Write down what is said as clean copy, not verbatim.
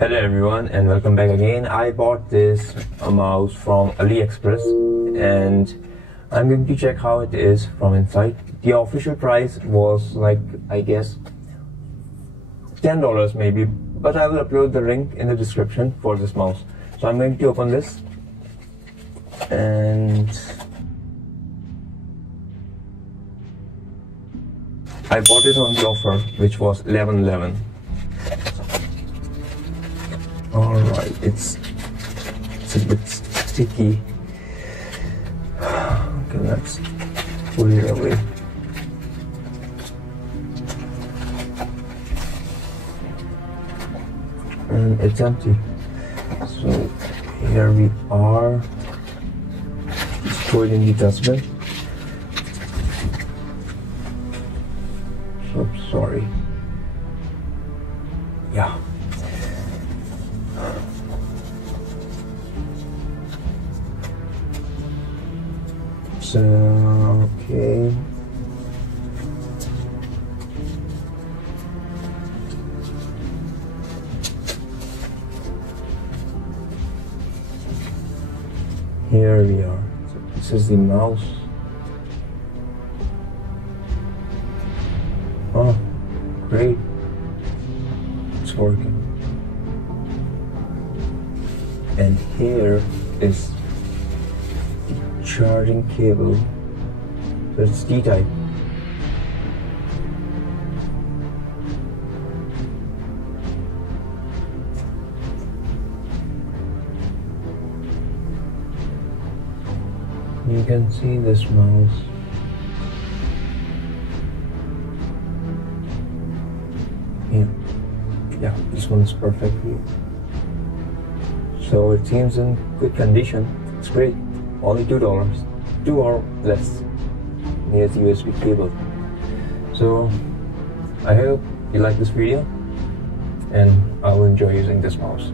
Hello everyone and welcome back again. I bought this mouse from AliExpress and I'm going to check how it is from inside. The official price was like, I guess, $10 maybe, but I will upload the link in the description for this mouse. So I'm going to open this and I bought it on the offer, which was $11.11. Alright, it's a bit sticky. Okay, let's pull it away. And it's empty. So here we are. Just throw it in the dustbin. So sorry. Yeah. So, okay. Here we are. So this is the mouse. Oh, great. It's working. And here is charging cable. So it's D-type. You can see this mouse. Yeah, this one is perfectly. So it seems in good condition. It's great. Only $2, $2 or less near the USB cable. So I hope you like this video and I will enjoy using this mouse.